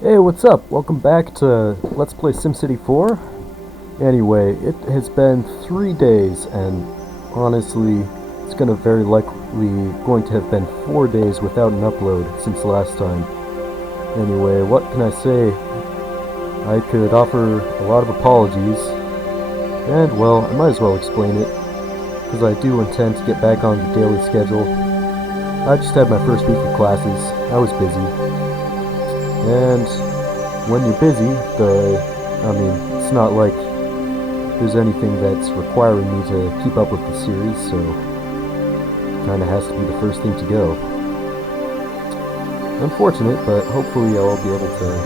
Hey, what's up? Welcome back to Let's Play SimCity 4. Anyway, it has been 3 days, and honestly, it's gonna very likely going to have been 4 days without an upload since last time. Anyway, what can I say? I could offer a lot of apologies, and well, I might as well explain it, because I do intend to get back on the daily schedule. I just had my first week of classes. I was busy. And when you're busy, it's not like there's anything that's requiring me to keep up with the series, so it kind of has to be the first thing to go. Unfortunate, but hopefully I'll be able to,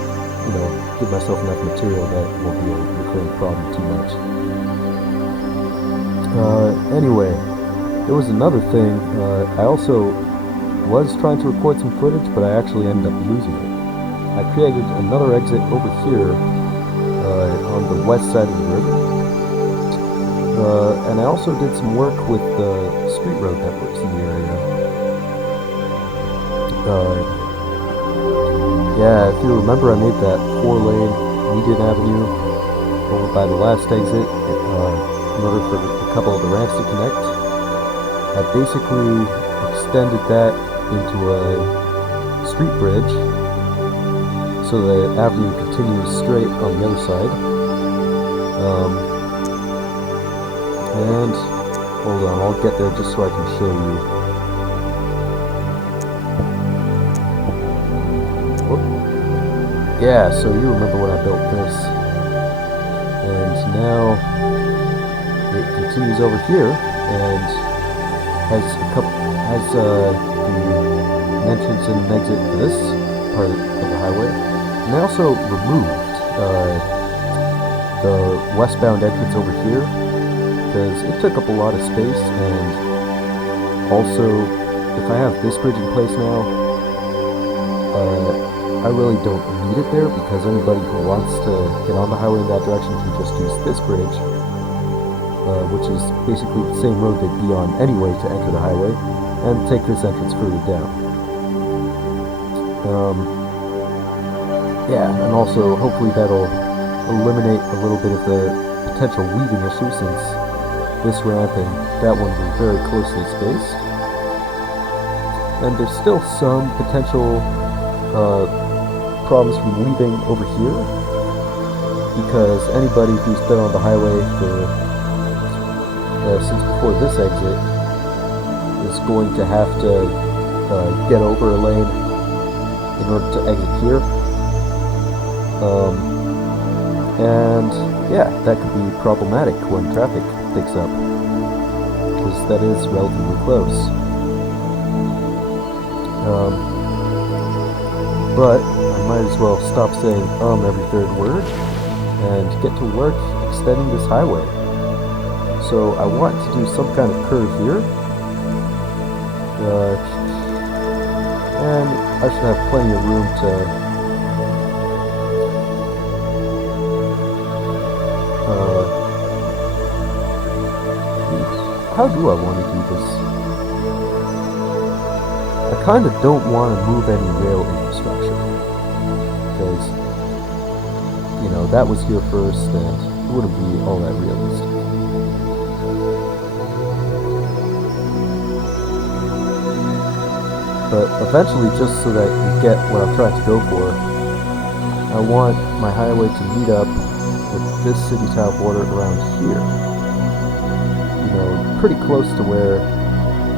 give myself enough material that won't be a recurring problem too much. Anyway, there was another thing. I also was trying to record some footage, but I actually ended up losing it. I created another exit over here on the west side of the river, and I also did some work with the street road networks in the area. Yeah, if you remember, I made that 4-lane median avenue over by the last exit in order for a couple of the ramps to connect. I basically extended that into a street bridge, so the avenue continues straight on the other side. And hold on, I'll get there just so I can show you. Whoop. Yeah, so you remember when I built this. And now it continues over here and has an entrance and an exit for this part of the highway. And I also removed the westbound entrance over here because it took up a lot of space, and also if I have this bridge in place now, I really don't need it there because anybody who wants to get on the highway in that direction can just use this bridge, which is basically the same road they'd be on anyway to enter the highway, and take this entrance further down. Yeah, and also hopefully that'll eliminate a little bit of the potential weaving issue, since this ramp and that one were very closely spaced. And there's still some potential problems from weaving over here, because anybody who's been on the highway since before this exit is going to have to get over a lane in order to exit here. And yeah, that could be problematic when traffic picks up, because that is relatively close. But I might as well stop saying every third word and get to work extending this highway. So I want to do some kind of curve here, and I should have plenty of room to how do I want to do this? I kind of don't want to move any rail infrastructure, because, that was here first, and it wouldn't be all that realistic. But eventually, just so that you get what I'm trying to go for, I want my highway to meet up with this city tile border around here. Pretty close to where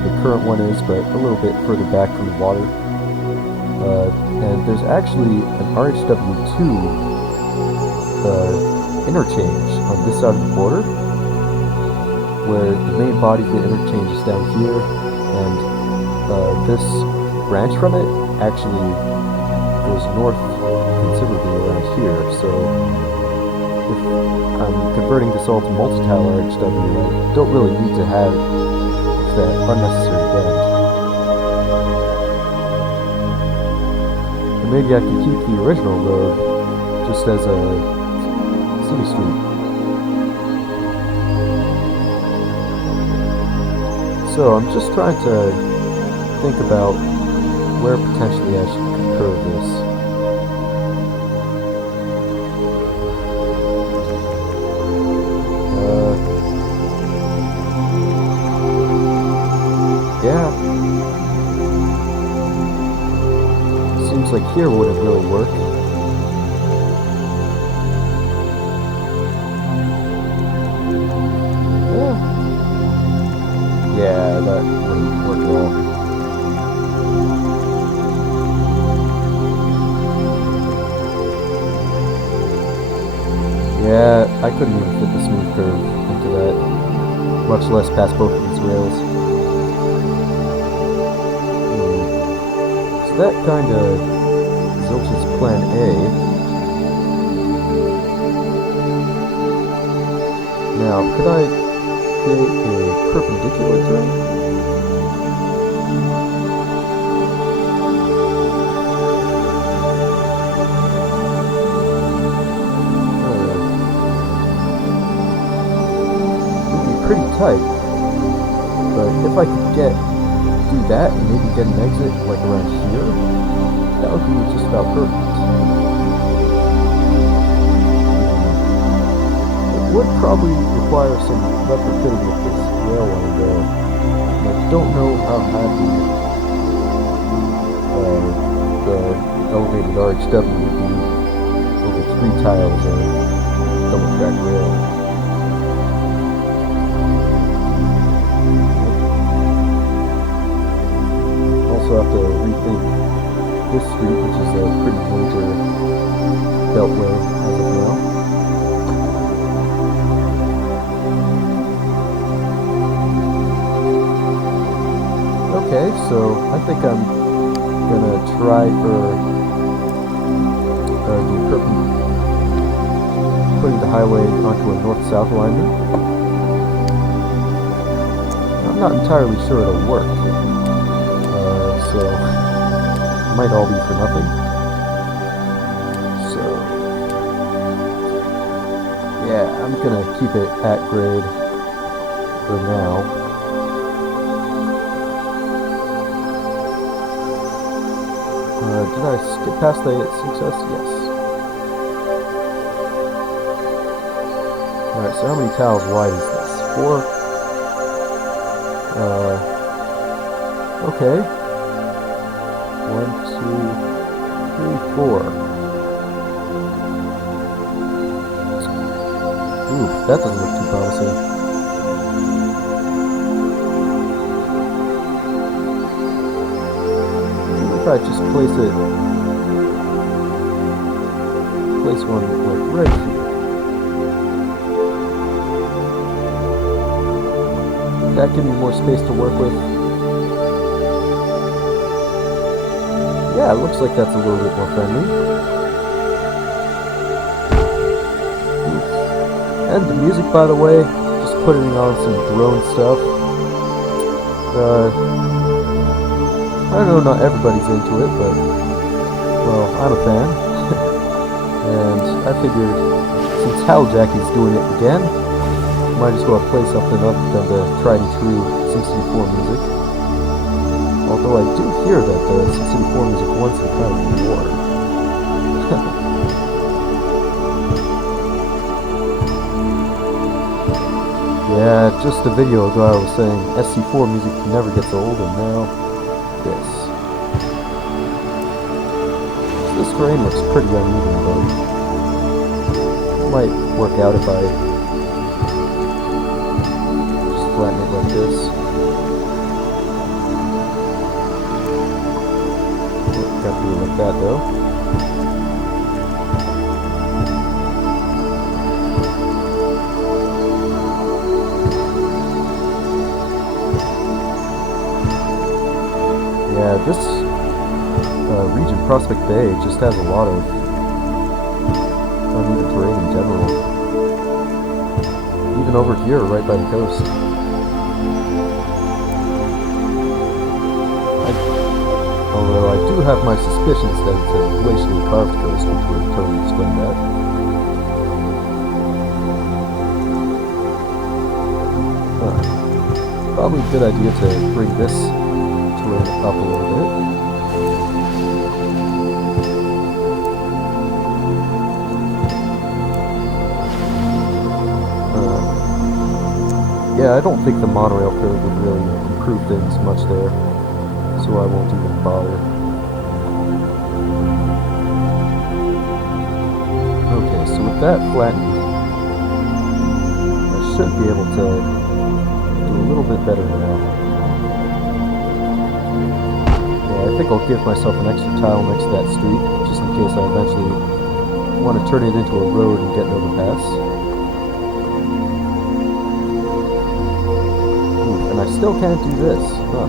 the current one is, but a little bit further back from the water. And there's actually an RHW2 interchange on this side of the border, where the main body of the interchange is down here, and this branch from it actually goes north considerably around here. So if I'm converting this all to multi-tile RHW, I don't really need to have that unnecessary bend. And maybe I can keep the original road just as a city street. So I'm just trying to think about where potentially I should curve this. here wouldn't really work. Yeah, that wouldn't work at all. Yeah, I couldn't even fit the smooth curve into that, much less past both of these rails. So that kind of zilches plan A. Now, could I create a perpendicular turn? Pretty tight, but if I could do that and maybe get an exit like around here, that would be just about perfect. It would probably require some retrofitting with this rail line though, and I don't know how happy the elevated RHW would be over 3 tiles of double track rail. Also have to rethink this street, which is a pretty major beltway as of now. Okay, so I think I'm gonna try for putting the highway onto a north-south alignment. I'm not entirely sure it'll work. So it might all be for nothing. So yeah, I'm gonna keep it at grade for now. Did I skip past the success? Yes. Alright, so how many tiles wide is this? 4? Okay. 1, 2, 3, 4. Ooh, that doesn't look too promising. Maybe if I just place one like right here. That give me more space to work with. Yeah, it looks like that's a little bit more friendly. And the music, by the way, just putting on some drone stuff. I know not everybody's into it, but, well, I'm a fan. And I figured, since Jackie's doing it again, might as well play something other than the tried and true SimCity 4 music. Although I do hear that the SimCity 4 music wants to kind of war. Yeah, just a video ago I was saying SC4 music never gets old, and now this. So this terrain looks pretty uneven though. Might work out if I just flatten it like this. Got to do it like that though. Yeah, this region, Prospect Bay, just has a lot of uneven terrain in general. Even over here, right by the coast. Although I do have my suspicions that it's a glacially carved coast, which would totally explain that. Probably a good idea to bring this terrain up a little bit. Yeah, I don't think the monorail curve would really improve things much there, so I won't even bother. that flattened, I should be able to do a little bit better now. Yeah, I think I'll give myself an extra tile next to that street, just in case I eventually want to turn it into a road and get an overpass. Ooh, and I still can't do this, huh?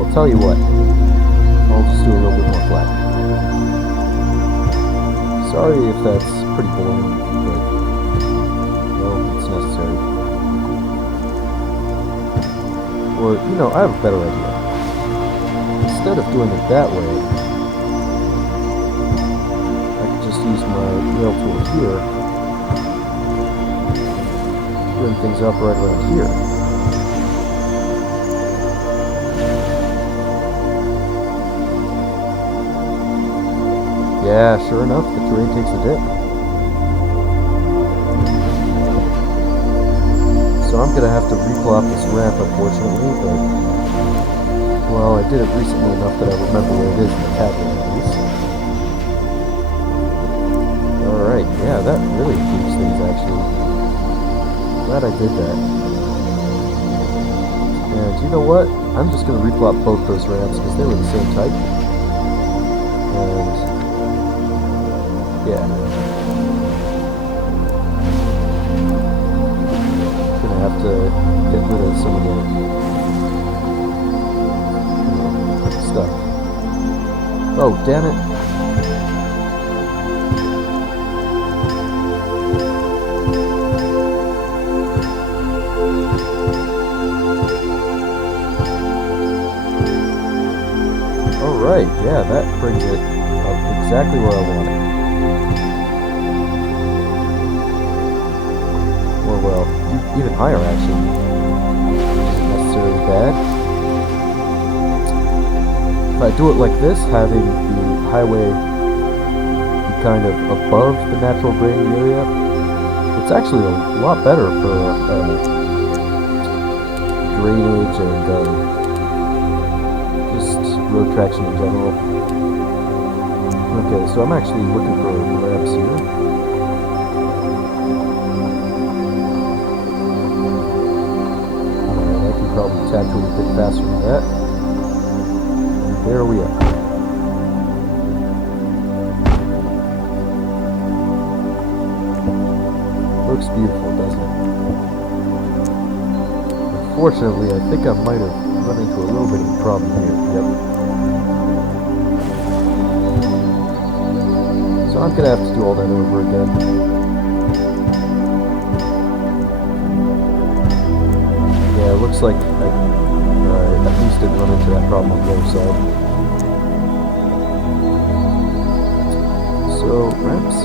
I'll tell you what, I'll just do a little bit more flat. Sorry if that's pretty boring, but, well, it's necessary. Or, you know, I have a better idea. Instead of doing it that way, I could just use my nail tool here, bring things up right around here. Yeah, sure enough, the terrain takes a dip. So I'm gonna have to replop this ramp, unfortunately, but, well, I did it recently enough that I remember where it is in the tablet, at least. Alright, yeah, that really keeps things, actually. Glad I did that. And you know what? I'm just gonna replop both those ramps, because they were the same type. And yeah. Gonna have to get rid of some of the stuff. Oh, damn it. Alright, yeah, that brings it up exactly where I want it. Well, even higher actually, which isn't necessarily bad. If I do it like this, having the highway be kind of above the natural grading area, it's actually a lot better for drainage and just road traction in general. Okay, so I'm actually looking for ramps here. Probably tackle a bit faster than that. And there we are. Looks beautiful, doesn't it? Unfortunately, I think I might have run into a little bit of a problem here. Yep. So I'm gonna have to do all that over again. Yeah, it looks like I at least didn't run into that problem on the other side. So, ramps.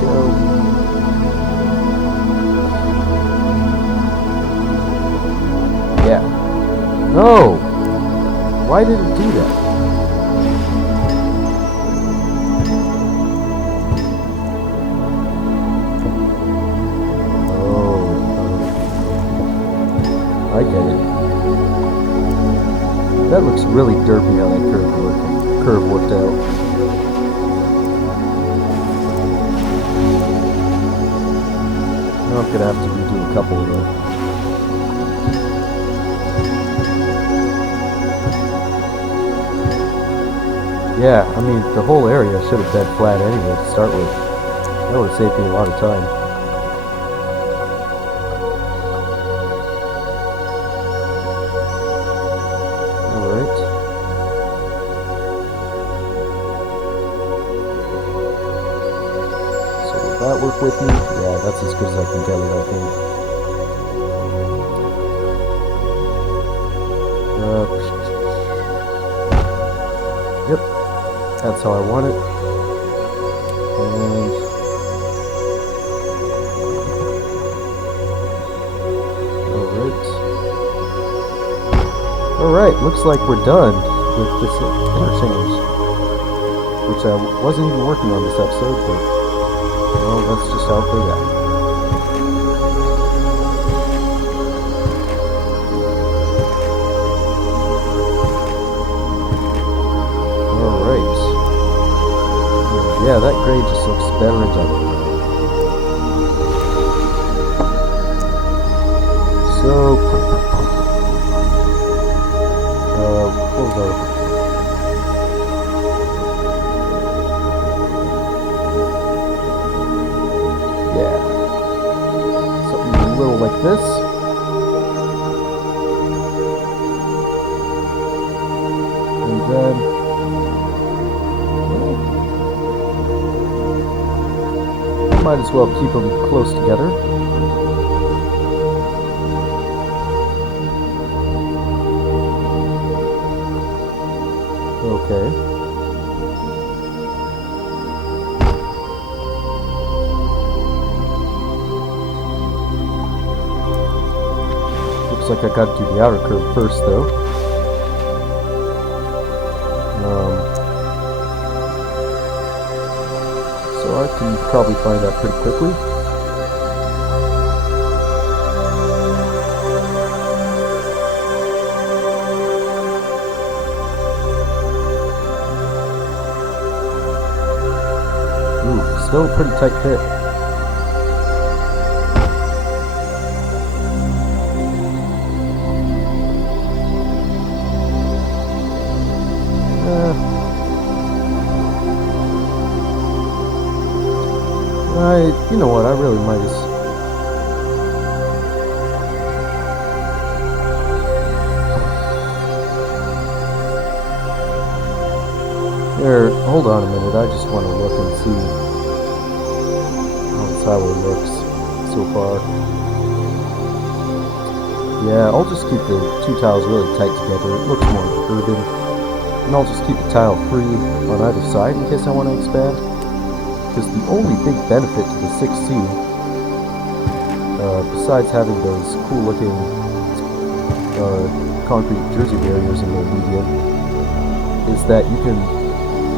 There we go. Yeah. No! Why did it do that? I get it. That looks really derpy how that curve worked out. Now I'm gonna have to redo a couple of them. Yeah, I mean, the whole area should have been flat anyway to start with. That would have saved me a lot of time. That work with me? Yeah, that's as good as I can get it, I think. Yep, that's how I want it. And alright, looks like we're done with this interchange, which I wasn't even working on this episode, but well, that's just how it played out. beverage ever. So, what was our... Yeah. Something a little like this. And then... might as well keep them close together. Okay. Looks like I gotta do the outer curve first, though. So I can probably find that pretty quickly. Still a pretty tight fit. You know what, I really might as... There, hold on a minute, I just want to look and see how it looks so far. Yeah, I'll just keep the two tiles really tight together. It looks more urban. And I'll just keep the tile free on either side in case I want to expand. Because the only big benefit to the 6C, besides having those cool looking concrete jersey barriers in the median, is that you can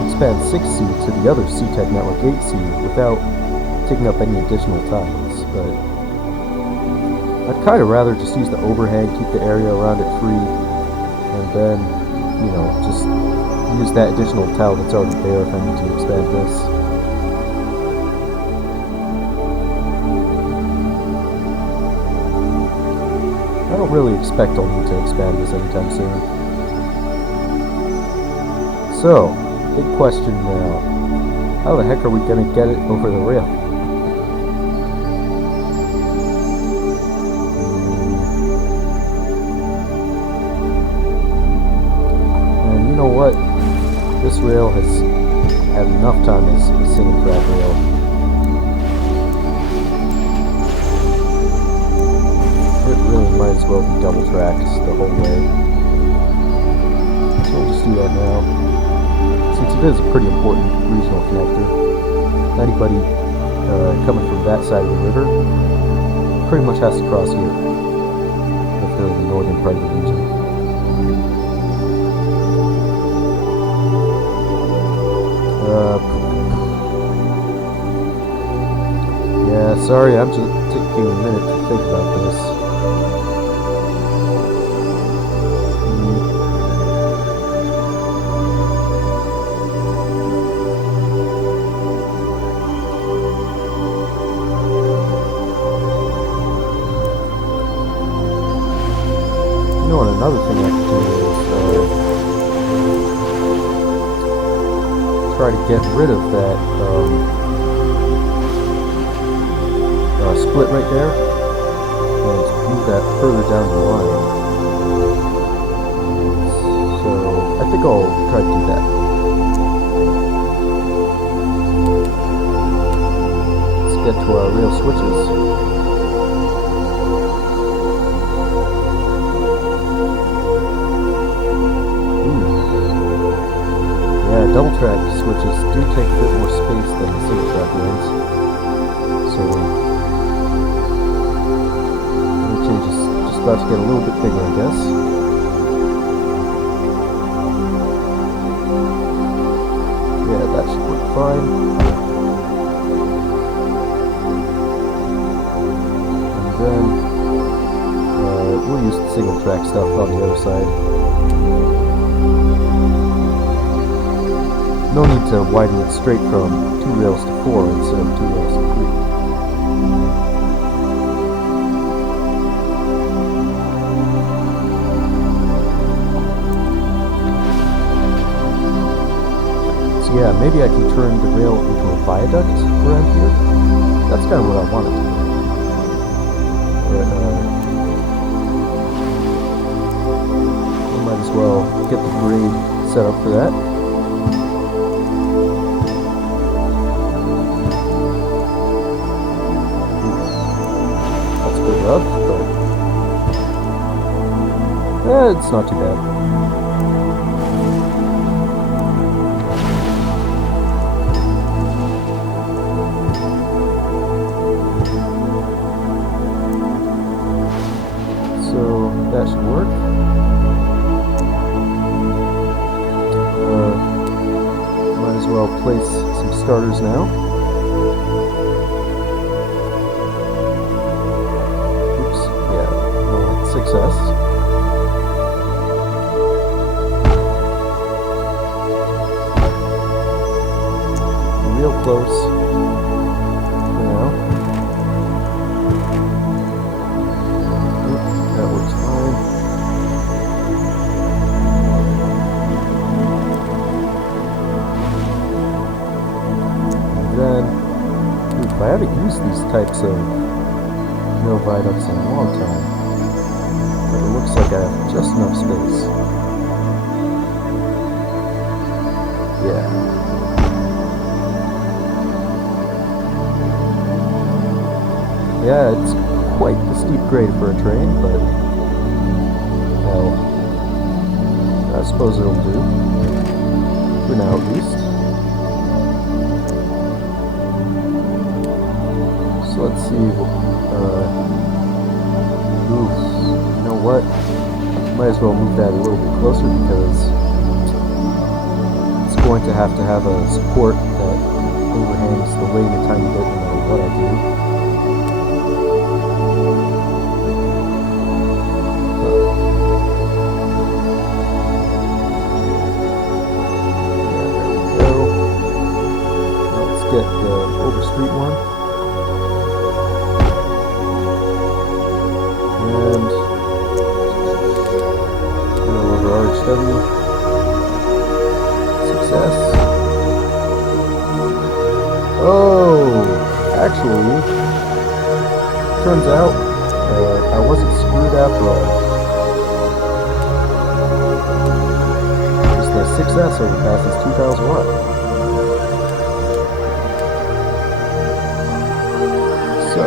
expand 6C to the other C-Tech network 8C without taking up any additional tiles. But I'd kind of rather just use the overhang, keep the area around it free, and then, you know, just use that additional tile that's already there if I need to expand this. I don't really expect I'll need to expand this anytime soon. So, big question now. How the heck are we going to get it over the rail? And you know what? This rail has had enough time as a single track rail. Might as well be double tracked the whole way. So we'll just do that now. Since it is a pretty important regional connector, anybody coming from that side of the river pretty much has to cross here if they're in the northern part of the region. Yeah, sorry, I'm just taking a minute to think about this. Another thing I could do is try to get rid of that split right there and move that further down the line. So I think I'll try to do that. Let's get to our rail switches. Double track switches do take a bit more space than the single track ones, so the change is just about to get a little bit bigger, I guess. Yeah, that should work fine. And then we'll use the single track stuff on the other side. no need to widen it straight from 2 rails to 4 instead of 2 rails to 3. So yeah, maybe I can turn the rail into a viaduct around here. That's kind of what I wanted to do. But I might as well get the grade set up for that. That's a bit rough, but it's not too bad. That should work. Might as well place some starters now. Oops, yeah, success. Real close. Now. That works fine. And then, I haven't used these types of rail viaducts in a long time, but it looks like I have just enough space. Yeah. Yeah, it's quite the steep grade for a train, but hell, I suppose it'll do for now at least. So let's see. Oof, you know what? Might as well move that a little bit closer because it's going to have a support that overhangs the lane a tiny bit no matter what I do. Get the over street one, and over RHW. Success. Oh, actually, turns out I wasn't screwed after all. Just the 6S overpasses 2,000 watt. So,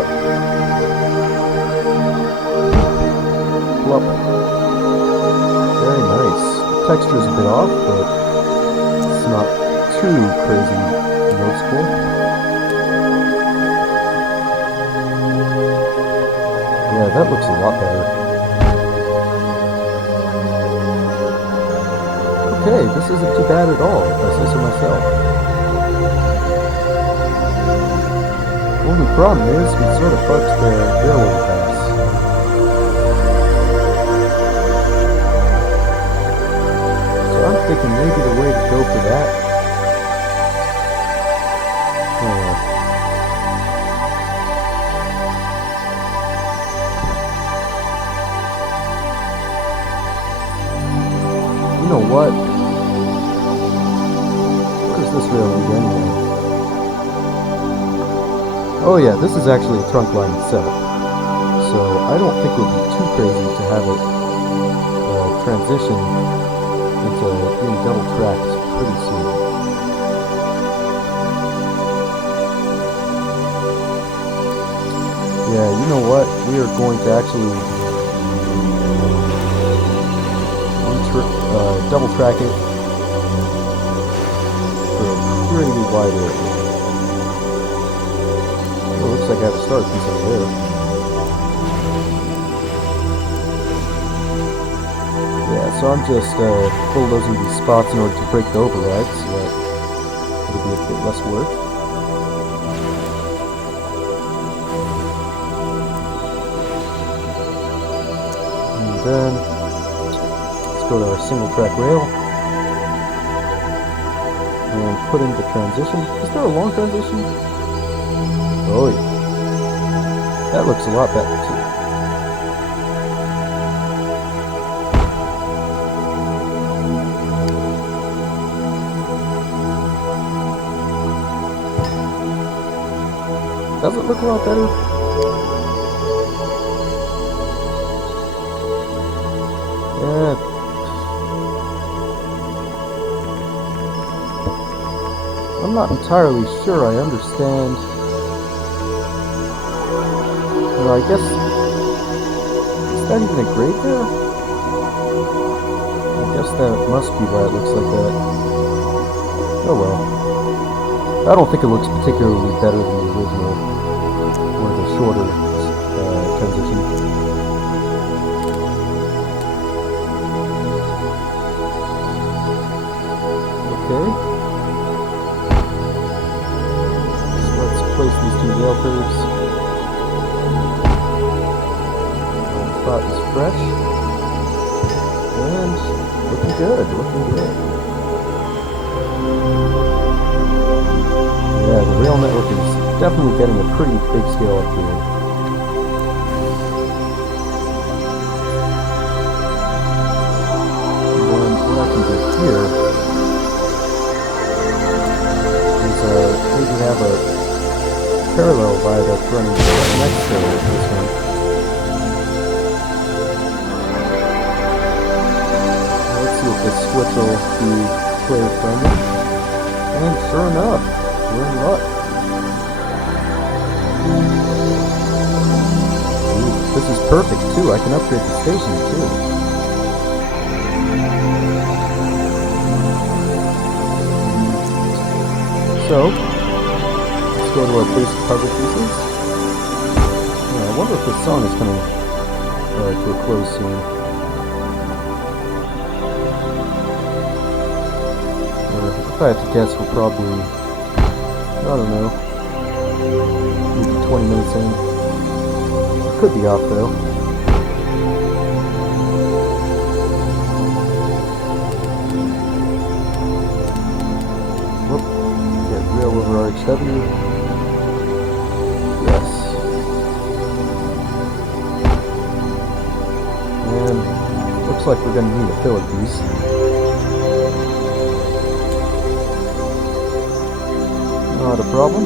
well, very nice. The texture's a bit off, but it's not too crazy noticeable. Yeah, that looks a lot better. Okay, this isn't too bad at all, if I say so myself. Only problem is we sort of fucked the rail overpass. So I'm thinking maybe the way to go for that. You know what? Where is this rail lead anyway? Oh yeah, this is actually a trunk line itself, so I don't think it would be too crazy to have it transition into being double tracked pretty soon. Yeah, you know what? We are going to actually double track it for a pretty wide area. Looks like I have a start piece over there. Yeah, so I'm just bulldozing these spots in order to break the override, so that it'll be a bit less work. And then let's go to our single track rail. And put in the transition. Is there a long transition? Oh yeah. That looks a lot better too. Does it look a lot better? Yeah. I'm not entirely sure I understand. Well, I guess... Is that even a grade there? I guess that must be why it looks like that. Oh well. I don't think it looks particularly better than the original, or the shorter transition. Okay. So let's place these two rail curves. The spot is fresh. And looking good, looking good. Yeah, the rail network is definitely getting a pretty big scale up here. And what I can do here is maybe have a parallel viaduct running next to this one. Let's see if this switch will be player friendly. And sure enough, we're in luck. Ooh, this is perfect too. I can upgrade the station too. So, let's go to our basic puzzle pieces. Yeah, I wonder if this song is coming to a close soon. If I had to guess, we're probably, I don't know, maybe 20 minutes in. Could be off though. Whoop. Get rail over RHW. Yes. And looks like we're going to need a filler piece. Not a problem.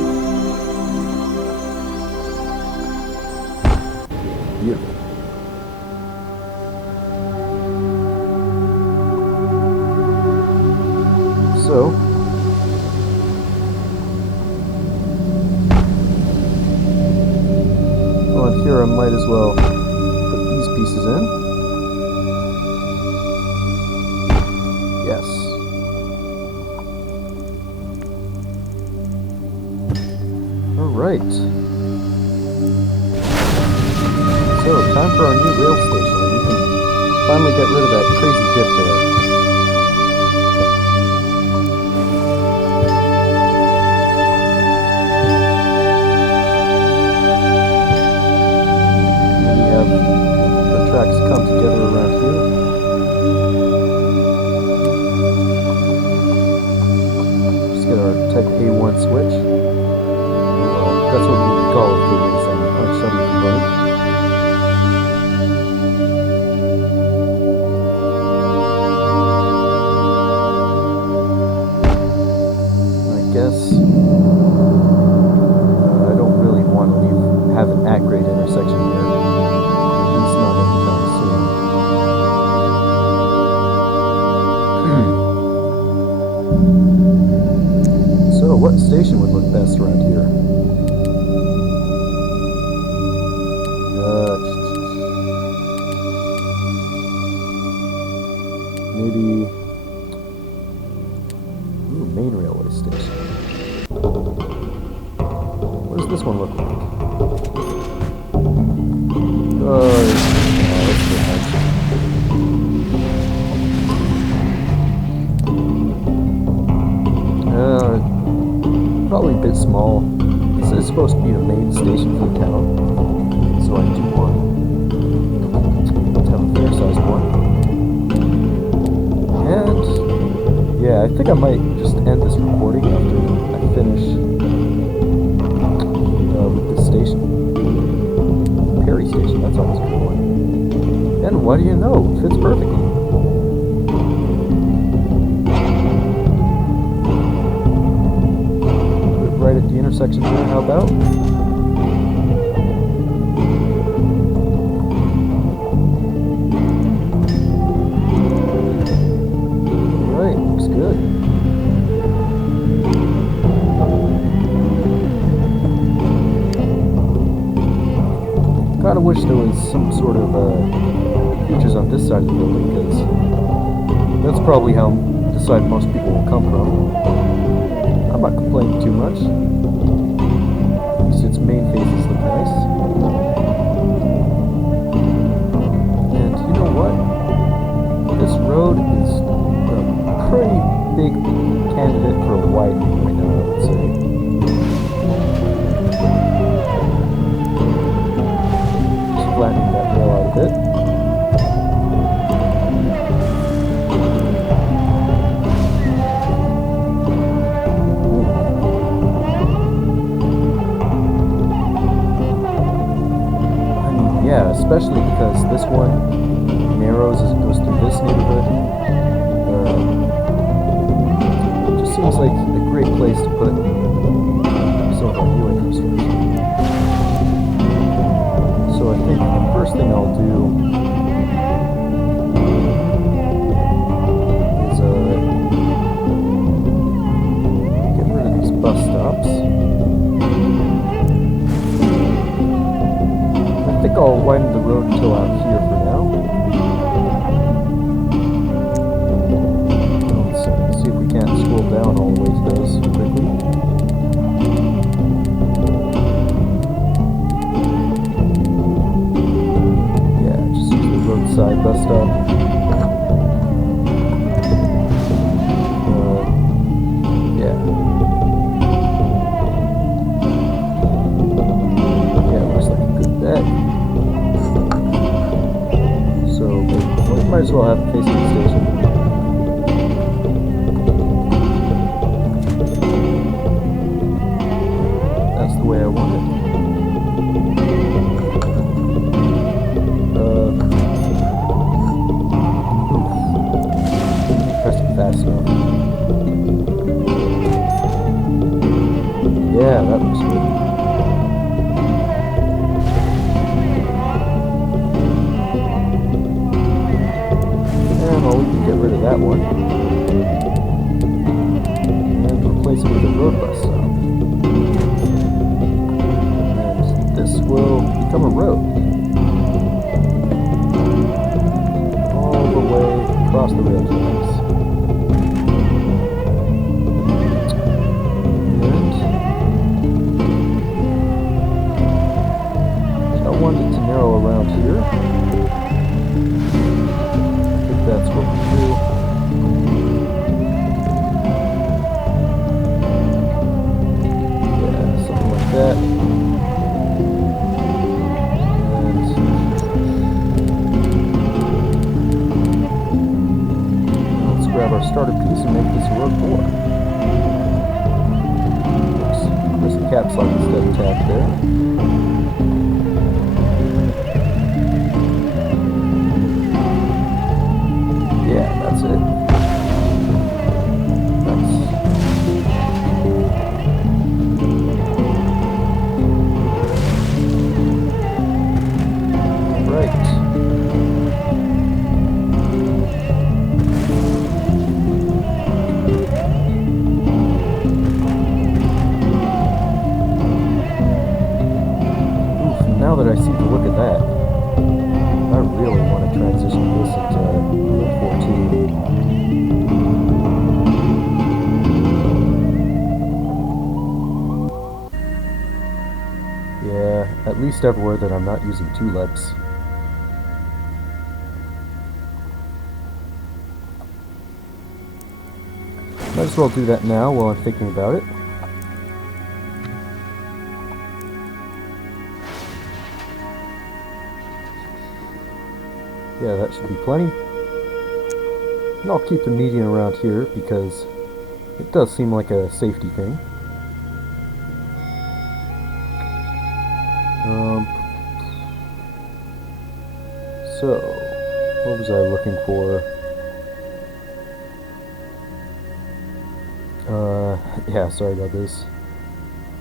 Beautiful. So, on here I might as well put these pieces in. Yes. Alright. So, time for our new rail station, and we can finally get rid of that crazy dip there. And we have the tracks come together around here. Just get our type A1 switch. That's what we would call it for this RHW component. I guess I don't really want to have an at-grade intersection here. At least not anytime soon. So, what station would look best around here? Maybe main railway station. What does this one look like? That's probably a bit small. This is supposed to be the main station for the town, so I do want to have a fair-sized one. And yeah, I think I might just end this recording do you know? It fits perfectly. Put it right at the intersection there, how about? Alright, looks good. Kinda wish there was some sort of features on this side of the building, because that's probably how the side most people will come from. I'm not complaining too much. At least its main faces look nice. And you know what? This road is a pretty big candidate for a widening right now, I would say. Flattening that rail out a bit. I mean, yeah, especially because this one narrows as it goes through this neighborhood. It just seems like a great place to put some of our new infrastructure. So I think the first thing I'll do is get rid of these bus stops. I think I'll widen the road until out here for now. Let's see if we can't scroll down all the way to those quickly. Side bus stop. Yeah. Yeah, looks like a good bet. So, we might as well have it facing the station. That's the way I want it. Fast enough. Yeah, that looks good. And well, we can get rid of that one. And replace it with a road bus stop. And this will become a road. All the way across the rail tracks. Wanted to narrow around here. I think that's what we do. Yeah, something like that. And let's grab our starter piece and make this road 4. Oops, press the caps lock instead of tab there. Yeah, that's it. Nice. Right. Oof, now that I see the look of that, I really want to transition this into Route 14. Yeah, at least everywhere that I'm not using tulips. Might as well do that now while I'm thinking about it. Yeah, that should be plenty. And I'll keep the median around here because it does seem like a safety thing. So, What was I looking for? Yeah, sorry about this.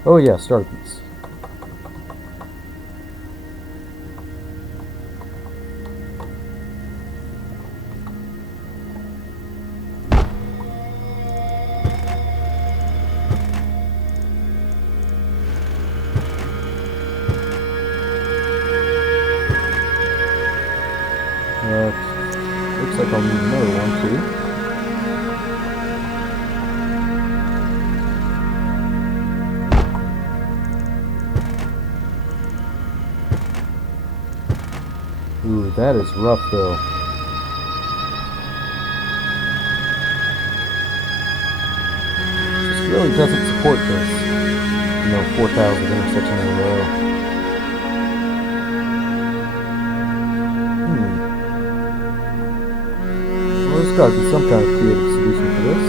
Oh yeah, start these. Looks like I'll need another one too. Ooh, that is rough though. Just really doesn't support this. 4,000 intersection in a row. Well, there's gotta be some kind of creative solution for this.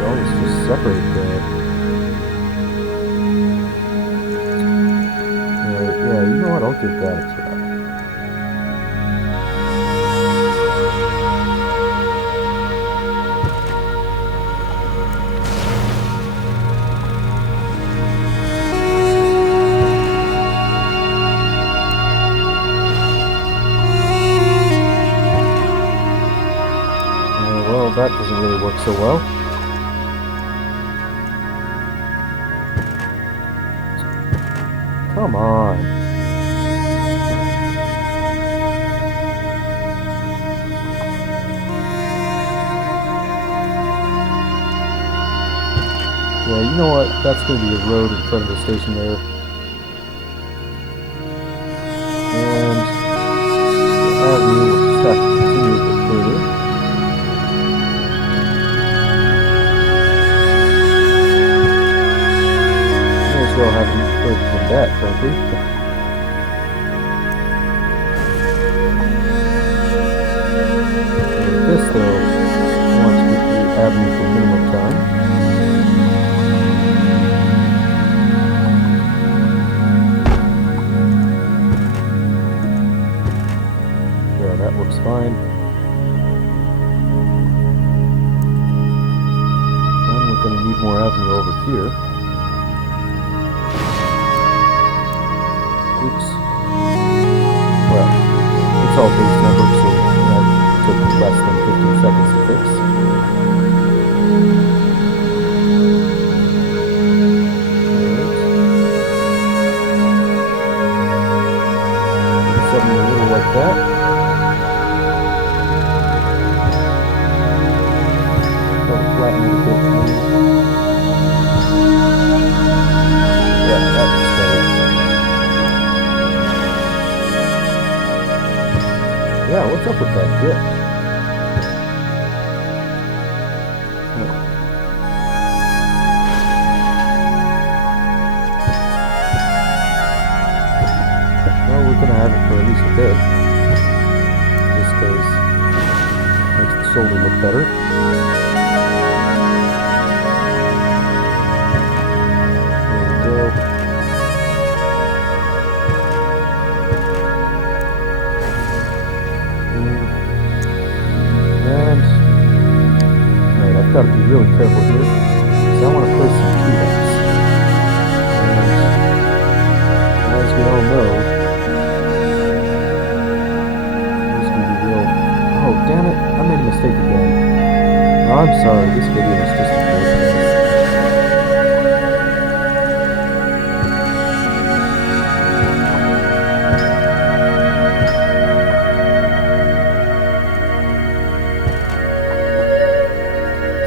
Well, let's just separate that. Yeah, you know what? I'll give that a try. Well, that doesn't really work so well. Come on. Yeah, you know what? That's going to be a road in front of the station there. And the avenue will just have to continue a bit further. May as well have it further than that, frankly. And this, though, I want to keep the avenue for minimum time. That looks fine. And we're going to need more avenue over here. Oops. Well, it's all base number, so that took less than 15 seconds to fix. Alright. Something a little like that. Flatten it a bit. Yeah, that looks better. Yeah, what's up with that dip? Well, we're gonna have it for at least a bit. Just because it makes the shoulder look better. I've got to be really careful here, because I want to place some T-Rex. And as we all know, there's going to be real... Oh, damn it, I made a mistake again. No, I'm sorry, this video is just a great mess.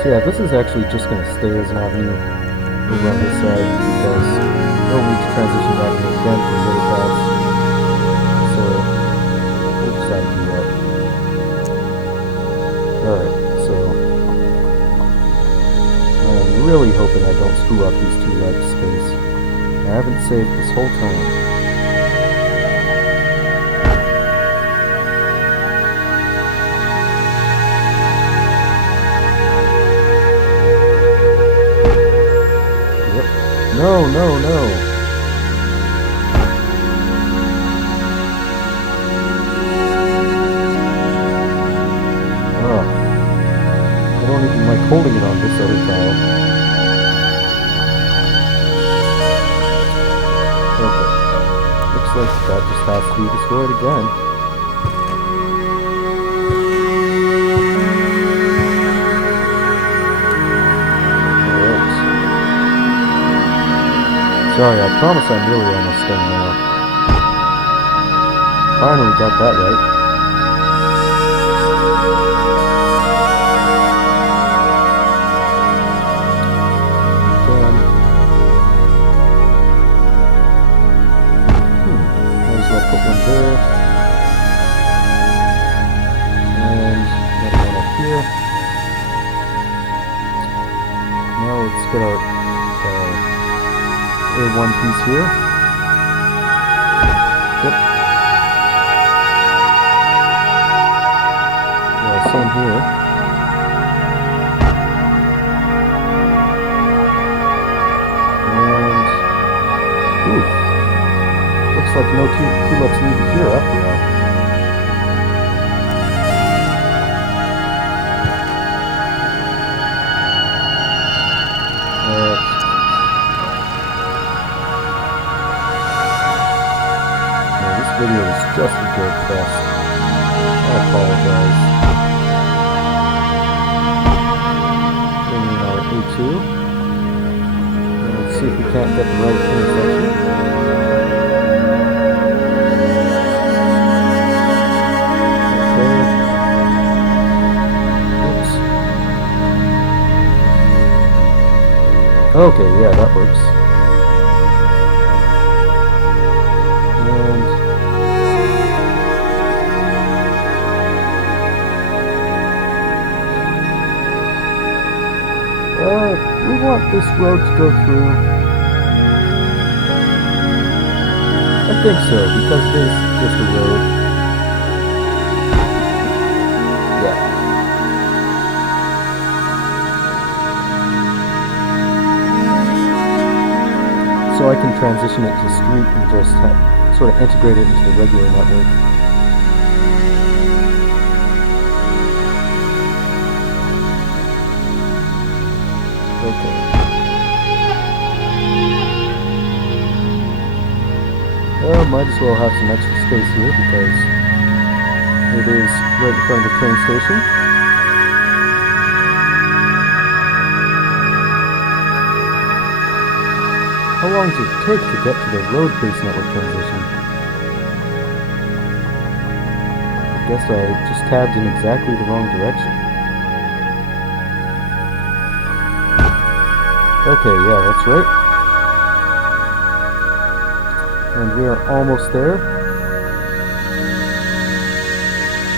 So yeah, this is actually just going to stay as an avenue over on this side because we'll need to transition avenue again for really fast. So we'll decide to do that. Alright, so I'm really hoping I don't screw up these two leg space. I haven't saved this whole time. No, no, no. holding it on this other tile. Okay. Looks like that just has to be destroyed again. Alright. Sorry, I promise I'm really almost done now. Finally got that right. Might as well put one there. And another one up here. Now let's get our A1 piece here. Yep. Same here. And ooh, looks like no tulips needed here after all. This video is just a good test. I apologize. A2. Let's see if we can't get the right intersection. Okay. Oops. Okay, yeah, that works. We want this road to go through. I think so, because it is just a road. Yeah. So I can transition it to street and just sort of integrate it into the regular network. Okay. Well, might as well have some extra space here because it is right in front of the train station. How long does it take to get to the road-based network transition? I guess I just tabbed in exactly the wrong direction. Okay, yeah, that's right. And we are almost there.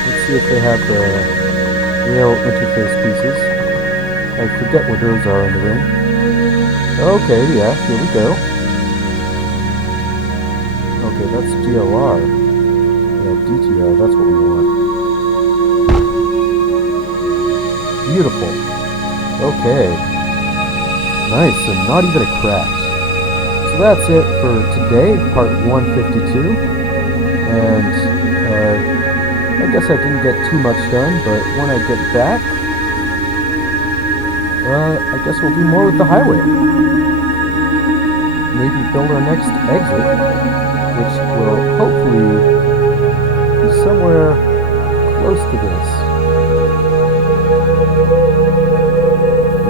Let's see if they have the rail interface pieces. I forget what those are in the ring. Okay, yeah, here we go. Okay, that's GLR. Yeah, DTR, that's what we want. Beautiful. Okay. Nice, and not even a crash. So that's it for today, part 152. And I guess I didn't get too much done, but when I get back, I guess we'll do more with the highway. Maybe build our next exit, which will hopefully be somewhere close to this.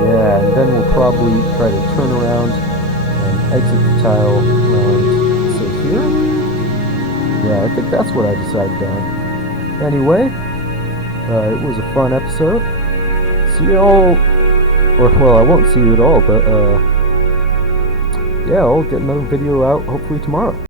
Yeah, and then we'll probably try to turn around and exit the tile around, say, here? Yeah, I think that's what I decided on. Anyway, it was a fun episode. See you all, or, well, I won't see you at all, but, yeah, I'll get another video out hopefully tomorrow.